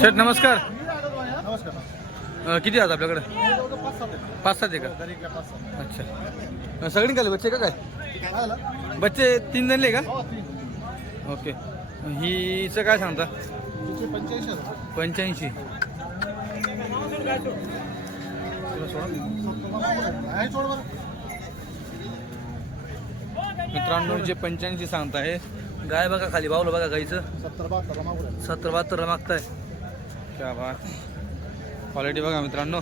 शेठ नमस्कार. किती आहात आपल्याकडे? पाच सात आहे का? अच्छा. सगळी काय बच्चे का काय? बच्चे तीन जणले का? हो. ओके हिचं काय सांगता? पंच्याऐंशी. मित्रांनो जे पंच्याऐंशी सांगताय गाय बघा खाली बावलं बघा गाईचं. सत्तर बहात्तरला मागताय. क्या बात. क्वालिटी बघा मित्रांनो.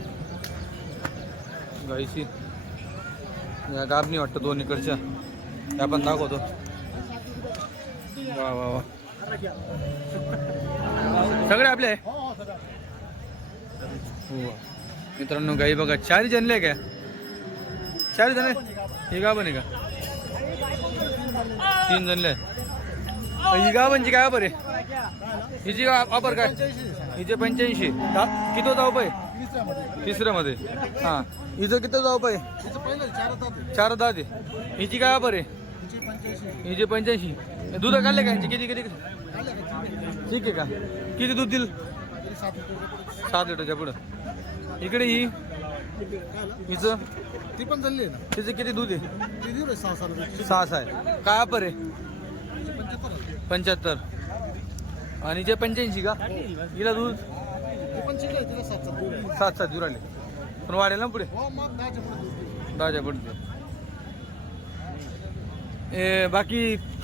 गाईची. या गाबणी वाटतं दोन इकडच्या त्या पण दाखवतो. वा वा वा. सगळे आपले? हो, मित्रांनो गाई बघा. चारी जनले काय? चार जण ही गाभण आहे का? तीन जनले ही गाभणची काय वापर आहे? हिची गा- वापर काय? हिचे पंच्याऐंशी. किती जाऊ पाय तिसऱ्यामध्ये. हां. हिचं किती जाऊ पाय चार दहा ते हिची काय वापर आहे. हिचे पंच्याऐंशी. दूध काढले का ह्यांची किती किती? ठीक आहे. का? किती दूध दिल? सात लिटरच्या पुढं. इकडे ही? हिचं? ती पण चालली तिचं किती दूध आहे? सहा सहा आहे. काय वापर आहे. पंच्याहत्तर. आणि जे पंच्याऐंशी का? हिला दूध? सात सात दूर आले. पण वाढेल ना पुढे? दहाच्या पुढे ए बाकी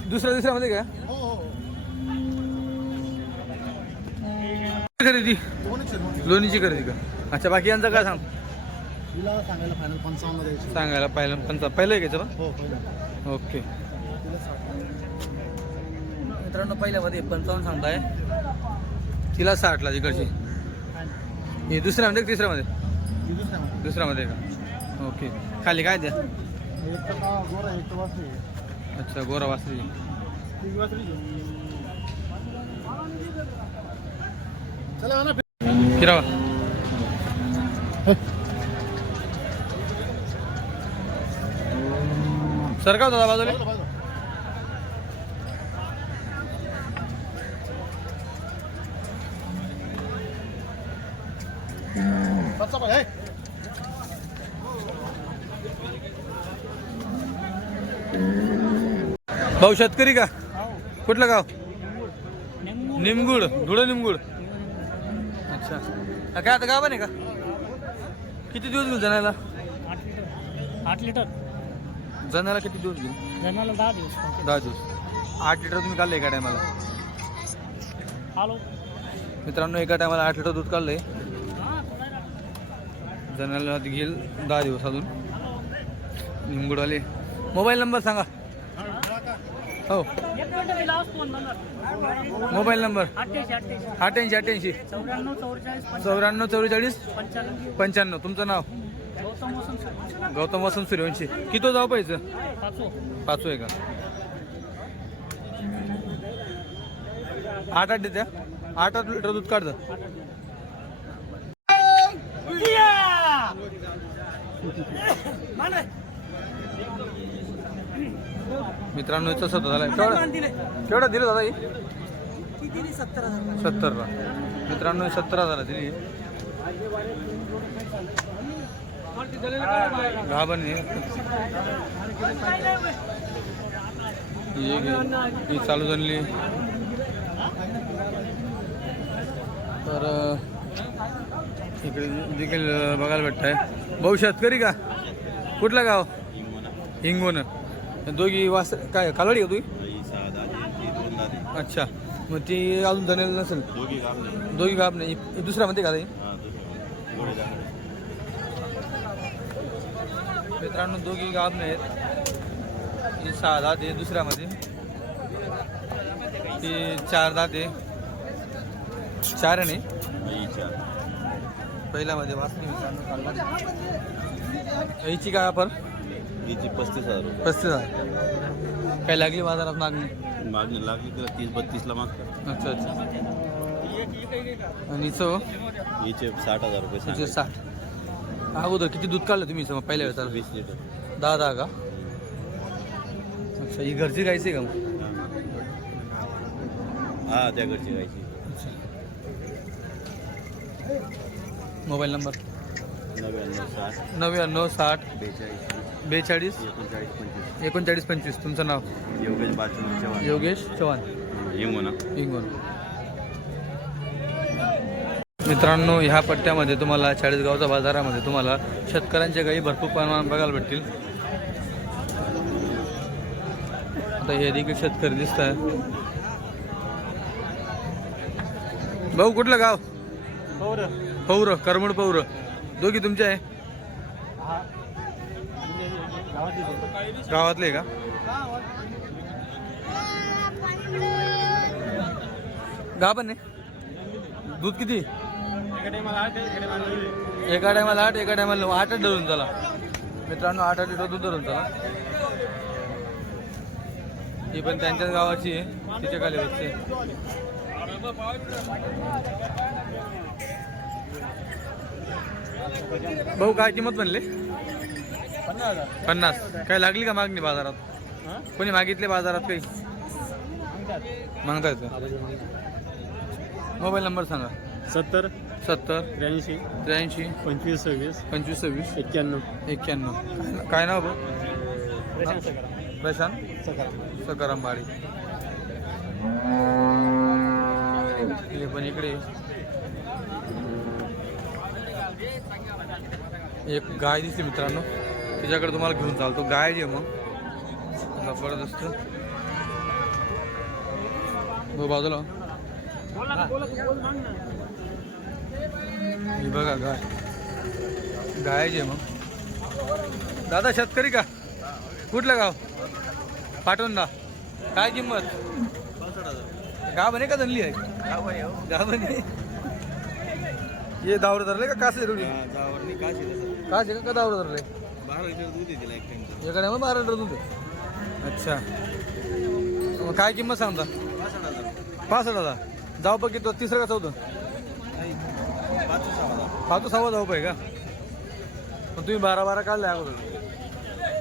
दुसऱ्या दुसऱ्यामध्ये काय हो. खरेदी. लोणीची खरेदी का? अच्छा बाकी यांचं काय सांग? सांगायला फायनल पंचावन्न सांगायला पहिलं पंचा पहिलं आहे का हो पहिलं ओके. मित्रांनो पहिल्यामध्ये पंचावन्न सांगताय. तिला साठला तिकडची. हे दुसऱ्यामध्ये तिसऱ्यामध्ये? दुसऱ्यामध्ये. का? ओके. खाली काय द्या? अच्छा गोरा वासरी. ती वासरी घेऊ. फिरावा सरका बाजूला? भाऊ शेतकरी का? कुठलं गाव? निमगुड. धुळं निमगुड. अच्छा. काय आता गाव आहे का? किती दिवस घेऊ जणायला आठ लिटर. जणायला किती दिवस घेऊ? जन्माला दहा दिवस. दहा दिवस. आठ लिटर तुम्ही काढलं एका टायमाला? हॅलो मित्रांनो एका टायमाला आठ लिटर दूध काढलंय. जणाला घेईल दहा दिवस अजून. निमगुडवाले. मोबाईल नंबर सांगा. हो. Mobile number. अठ्ठ्याऐंशी अठ्ठ्याऐंशी. चौऱ्याण्णव चौवेचाळीस पंच्याण्णव. तुमचं नाव? गौतम वसंत सूर्यवंशी. किती जाऊ पाहिजे? पाचू आहे का? आठ आठ देत्या? आठ आठ लिटर दूध काढतं? मित्रांनो याचा सत्तर झालाय. केवढा केवढा दिलं दादा ही? सत्तरला मित्रांनो सत्तर हजार दिली. ही चालू झाली तर इकडे देखील बघायला भेटत आहे भाऊ शेतकरी का? कुठलं गाव? हिंगोन दोघी वास काय कालवाडी का तुम्ही? अच्छा. मग ती अजून धनेल नसेल? दोघी गाप नाही. दुसरा म्हणते का मित्रांनो दोघी गाप नाहीत. ही सहा दहा ते दुसऱ्यामध्ये. ती चार दहा ते. चार आहे चार पहिल्यामध्ये वाचली मित्रांनो कालवाडी. हिची काय आपण? हिची पस्तीस हजार रुपये. पस्तीस आहे काय लागली बाजारात मागणी? मागणी लागली तर तीस बत्तीसला मागतात. अच्छा अच्छा. आणि हिचं? हिचे साठ हजार रुपये हिचे. साठ. अगोदर किती दूध काढलं तुम्ही मग पहिल्या वेळेस? वीस लिटर. दहा दहा का? अच्छा ही घरची गायची का मग? हा त्या घरची गायची. अच्छा. Mobile number? नव्याण्णव साठ. नव्याण्णव साठ. बेचाळीस. बेचाळीस? एकोणचाळीस पंचवीस. एकोणचाळीस पंचवीस. तुमचं नाव? योगेश चव्हाण. योगेश चव्हाण. हिंगोना इंगोन. मित्रांनो ह्या पट्ट्यामध्ये तुम्हाला चाळीसगावच्या बाजारामध्ये तुम्हाला शेतकऱ्यांच्या गाई भरपूर प्रमाणात बघायला भेटतील. आता हे देखील शेतकरी दिसत आहे भाऊ कुठलं गाव? हो रे. पौर करमड पौर. दोघी तुमचे आहे? गावातले का? गा पण दूध किती? एका टायमाला आठ एका टायमाला नऊ आठ आठ धरून चला. मित्रांनो आठ आठ लिटर दूध धरून चला. ही पण त्यांच्याच गावाची आहे तिच्या खाली बसते. भाऊ काय किंमत म्हणले? पन्नास काय लागली का मागणी बाजारात? कोणी मागितले बाजारात काही. मागतायत मोबाईल नंबर सांगा. सत्तर सत्तर त्र्याऐंशी त्र्याऐंशी पंचवीस सव्वीस पंचवीस सव्वीस एक्क्याण्णव. एक्क्याण्णव. काय नाव भाऊ? प्रशांत सकाराम. हे पण इकडे. एक गाय दिसते मित्रांनो. तिच्याकडे तुम्हाला घेऊन चालतो. गाय जे मग. जबरदस्त. बाजूला. हो. बघा गाय. गाय जे मग. दादा शेतकरी का? कुठलं गाव? पाठवून ना काय किंमत? गाव म्हणे का धनली आहे? गाव म्हणे ये दावर धरले का कासे रुडी कासे का दावर धरले बारा लिटर दूध आहे तिला एक टाइमचं एकडे मग बारा लिटर दूध आहे. अच्छा. मग काय किंमत सांगता? पासष्ट हजार. जाऊ बघ किती तिसरं का चौथं? पाच हजार. सव्वा जाऊ पाहिजे का? पण तुम्ही बारा बारा काढले अगोदर.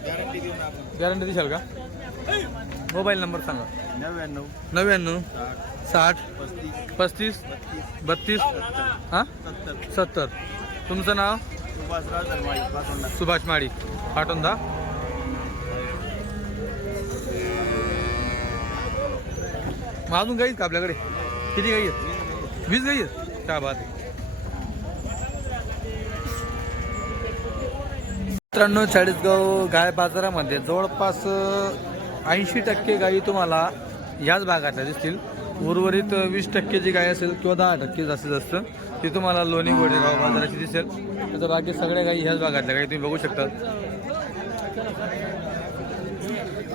गॅरंटी देऊन आपण. गॅरंटी देशाल का? मोबाईल नंबर सांगा. नव्याण्णव. नव्याण्णव. साठ. साठ पस्तीस. पस्तीस. बत्तीस. हां? सत्तर. सत्तर. तुमचं नाव? सुभाष माळी. पाठवून दा मग अजून गाईत का आपल्याकडे? किती गाई आहेत? वीस गाई आहेत? काय बात आहे. मित्रांनो चाळीसगाव गाय बाजारामध्ये जवळपास ऐंशी टक्के गायी तुम्हाला याच भागातल्या दिसतील. उर्वरित वीस टक्के गाय असेल किंवा दहा टक्के जास्तीत जास्त ती तुम्हाला लोणी गोडेगाव बाजाराची दिसेल. त्याचं बाकी सगळ्या गाई ह्याच भागातल्या गाई तुम्ही बघू शकता.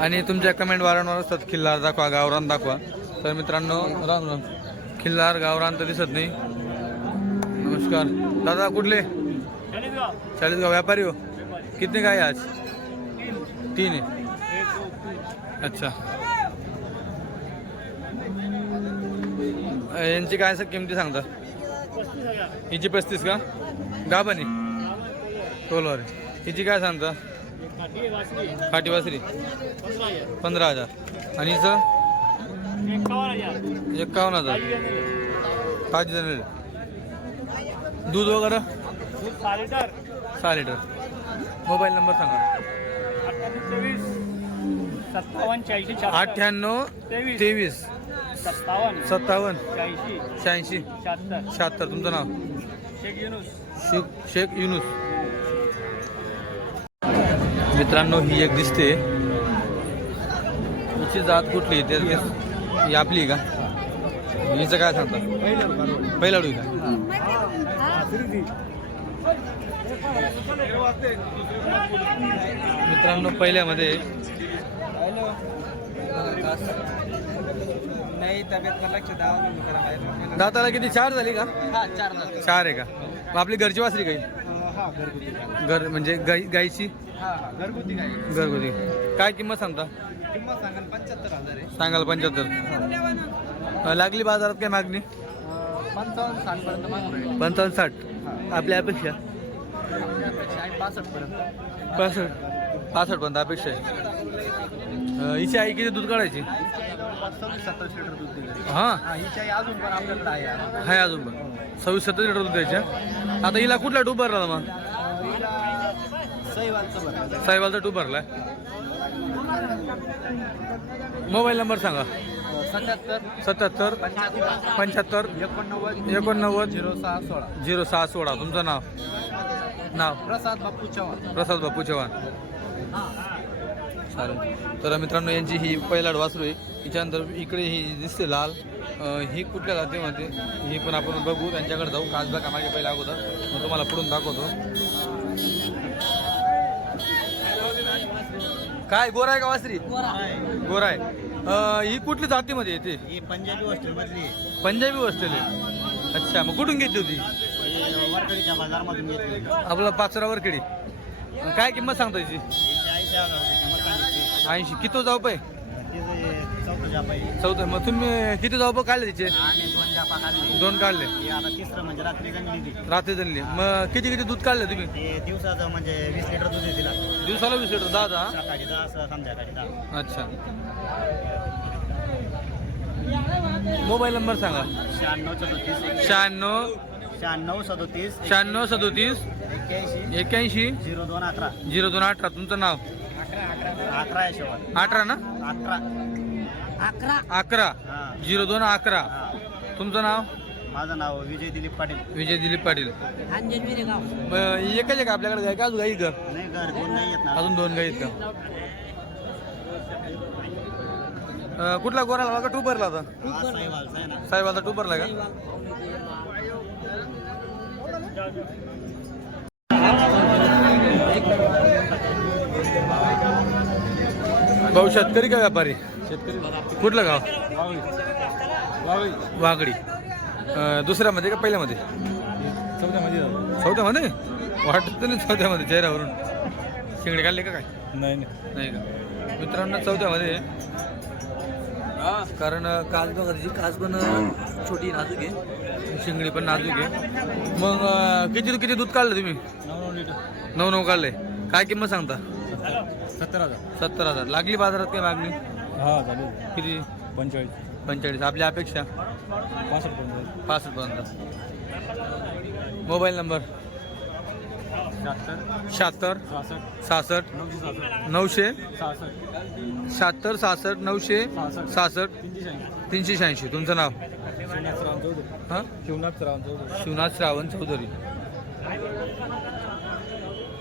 आणि तुमच्या कमेंट वारंवार असतात खिल्लार दाखवा गावरान दाखवा. तर मित्रांनो राम राम. खिल्लार गावरान तर दिसत नाही. नमस्कार. दादा कुठले? चाळीसगाव. चाळीसगाव व्यापारी हो. किती गाय आज? तीन आहे. अच्छा. यांची काय सर किमती सांगता. हिची पस्तीस का गाभणी टोलवर हिची काय सांगता काठी आहे, वासरी पंधरा हजार. आणि हिचं एकावन्न हजार. पाच जण दूध वगैरे सहा लिटर. मोबाईल नंबर सांगा. अठ्ठ्याण्णव तेवीस सत्तावन्न. सत्तावन्न. चाळीशी शहाऐंशी. शहात्तर. शहात्तर तुमचं नाव? शेख युनुस. शेख शेख युनुस. मित्रांनो ही एक दिसते. हिची जात कुठली? ते ही आपली का? हिचं काय सांगता? पहिला डू का? मित्रांनो पहिल्यामध्ये नाही तब्येत लक्ष द्यावं दाताला किती? चार झाली का? हा चार आहे का? मग आपली घरची वासरी काही? हा. घर म्हणजे गाई गाईची? घरगुती काय घरगुती. काय किंमत सांगता? किंमत सांगाल पंच्याहत्तर हजार आहे. सांगाल पंच्याहत्तर. लागली बाजारात काय मागणी? पंचावन्न पंचावन्न साठ. आपल्या अपेक्षा? पासष्ट पासष्ट. पासष्ट पर्यंत अपेक्षा आहे. हिची आई किती दूध काढायची? जवळपास सव्वीस सत्तावीस लिटर दूध दिलं हां? हा ही अजून पण आपल्याकडे आहे आता. आहे अजून पण. सव्वीस सत्तावीस लिटर दूध द्यायच्या आता हिला कुठला टूब भरला मग? हिला सहीवालचं बरं टूब भरलाय? मोबाईल नंबर सांगा. सत्याहत्तर सत्याहत्तर पंच्याहत्तर पंच्याहत्तर एकोणनव्वद एकोणनव्वद झिरो सहा सोळा. झिरो सहा सोळा. तुमचं नाव? नाव? प्रसाद बापू चव्हाण. प्रसाद बापू चव्हाण. चालेल. तर मित्रांनो यांची ही पहिला वासरू आहे. हिच्यानंतर इकडे ही दिसते लाल. ही कुठल्या जातीमध्ये ही पण आपण बघू. त्यांच्याकडे जाऊ. काजबा कामागे पहिला अगोदर. मग तुम्हाला पुढून दाखवतो. काय गोरा आहे का वासरी? गोरा. आहे. ही कुठली जातीमध्ये येते ही पंजाबी हॉस्टेल पंजाबी हॉस्टेल आहे. अच्छा मग कुठून घेतली होती? आपला पाचरावर केडी काय किंमत सांगता याची? ऐंशी. किती जाऊ पाय? चौथं मग तुम्ही किती जाऊ काढले तिचे? दोन काढले. म्हणजे रात्री जणली रात्री मग किती किती दूध काढले तुम्ही? दिवसाचं म्हणजे वीस लिटर दूध तिला दिवसाला वीस लिटर दहा दहा? संध्याकाळी अच्छा. मोबाईल नंबर सांगा. शहाण्णव. सदोतीस शहाण्णव शहाण्णव सदोतीस. शहाण्णव सदोतीस. एक्क्याऐंशी. झिरो दोन अकरा. झिरो दोन अठरा तुमचं नाव? अठरा ना? अकरा. अकरा. झिरो दोन अकरा. तुमचं नाव? माझं नाव विजय दिलीप पाटील. विजय दिलीप पाटील. एकच आहे का आपल्याकडे गाय का? अजून गाई का नाही घर कोण नाही येत ना. अजून दोन गाई आहेत का अं, कुठला गोराला का? टू भरला होता? हा आहे ना. साहेबाचा टू भरला का? भाऊ शेतकरी का व्यापारी? शेतकरी कुठलं गाव? वागडी दुसऱ्यामध्ये का पहिल्यामध्ये? चौथ्यामध्ये चौथ्यामध्ये? वाटत नाही चौथ्यामध्ये चेहऱ्यावरून. शिंगडे काढले का काय? नाही नाही. का? मित्रांनो चौथ्यामध्ये. कारण काच बघायची काच पण छोटी नाजूक आहे. शिंगडी पण नाजूक आहे. मग किती किती दूध काढलं तुम्ही? नऊ नऊ काढले. काय किंमत सांगता? सत्तर हजार. सत्तर हजार. लागली बाजारात काय मागणी? हा झाले. किती? पंचेचाळीस. पंचेचाळीस. आपल्या अपेक्षा? पासष्ट पर्यंत पासष्ट पर्यंत मोबाईल नंबर? शहात्तर. सहासष्ट. नऊशे शहात्तर सहासष्ट नऊशे. सहासष्ट. तीनशे शहाऐंशी. तुमचं नाव? शिवनाथ रावण चौधरी. हां? शिवनाथ रावण चौधरी. शिवनाथ श्रावण चौधरी.